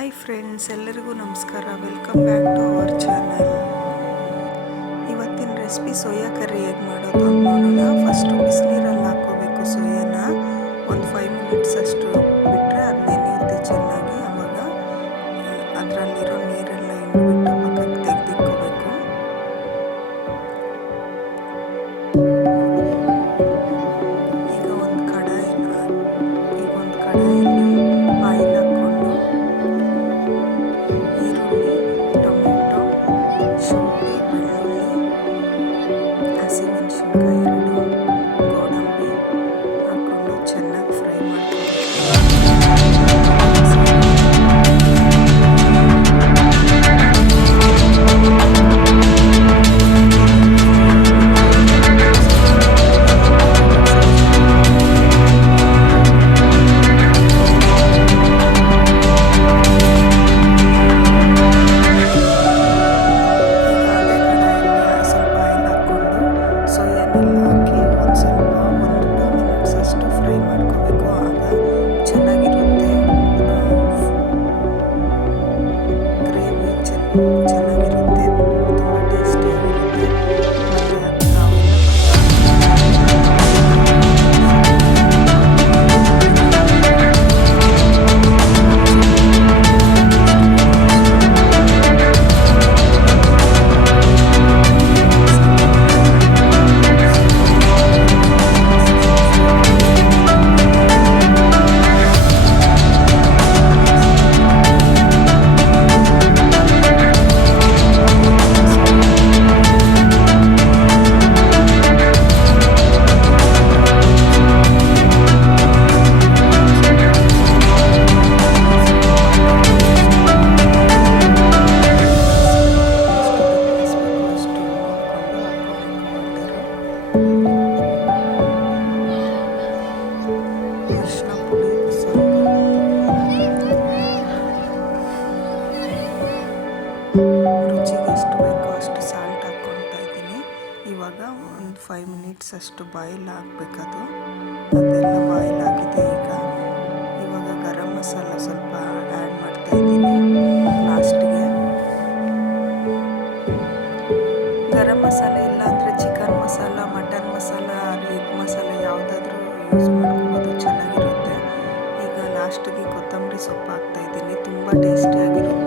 Hi friends, ಎಲ್ಲರಿಗೂ ನಮಸ್ಕಾರ. Welcome back to our channel. ಇವತ್ತಿನ ರೆಸಿಪಿ ಸೋಯಾ ಕರಿ ಹೇಗೆ ಮಾಡೋದು ಅಂತ ನೋಡೋಣ. ಫಸ್ಟು ಬಿಸಿನೀರಲ್ಲಿ ಹಾಕ್ಕೋಬೇಕು ಸೋಯಾನ. ಒಂದು 5 ಮಿನಿಟ್ಸ್ ಅಷ್ಟು ಬಿಟ್ಟರೆ ಅದು ನೆನೆಯುತ್ತೆ ಚೆನ್ನಾಗಿ. ಆವಾಗ ಅದರಲ್ಲಿರೋ ನೀರೆಲ್ಲ ಹಿಂಡ್ಬಿಟ್ಟು ಪಕ್ಕಕ್ಕೆ ತೆಗೆದಿಕ್ಕೋಬೇಕು. ಈಗ ಒಂದು ಕಡಾಯಲ್ಲಿ ಆಯಿಲ್ ಹಾಕ್ಕೊಂಡು ಈರುಳ್ಳಿ, ಟೊಮೆಟೊ, ಶುಂಠಿ, ಬೆಳ್ಳುಳ್ಳಿ, ಹಸಿಮೆಣಸಿನ್ಕಾಯಿ 2, ಗೋಡಂಬಿ ಹಾಕ್ಕೊಂಡು ಚೆನ್ನಾಗಿ ಫ್ರೈ ಚೆನ್ನಾಗಿರುತ್ತೆ, ತುಂಬ ಟೇಸ್ಟಿಯಾಗಿರುತ್ತೆ. ಅರಿಶಿನ ಪುಡಿ ಸ್ವಲ್ಪ, ರುಚಿಗೆ ಎಷ್ಟು ಬೇಕೋ ಅಷ್ಟು ಸಾಲ್ಟ್ ಹಾಕ್ಕೊಳ್ತಾ ಇದ್ದೀನಿ. ಇವಾಗ ಒಂದು 5 ಮಿನಿಟ್ಸ್ ಅಷ್ಟು ಬಾಯ್ಲ್ ಆಗಬೇಕದು. ಅದೆಲ್ಲ ಬಾಯ್ಲ್ ಆಗಿದೆ. ಇವಾಗ ಗರಂ ಮಸಾಲ ಸ್ವಲ್ಪ ಆ್ಯಡ್ ಮಾಡ್ತಾ ಇದ್ದೀನಿ ಲಾಸ್ಟ್ಗೆ. ಗರಂ ಮಸಾಲ ಇಲ್ಲಾಂದರೆ chicken masala, mutton masala, egg masala ಯಾವುದಾದ್ರೂ ಯೂಸ್ ಮಾಡ್ಕೋಬೋದು, ಚೆನ್ನಾಗಿರುತ್ತೆ. ಈಗ ಲಾಸ್ಟಿಗೆ ಕೊತ್ತಂಬರಿ ಸೊಪ್ಪು ಹಾಕ್ತಾ ಇದ್ದೀನಿ. ತುಂಬ ಟೇಸ್ಟಿಯಾಗಿರುತ್ತೆ.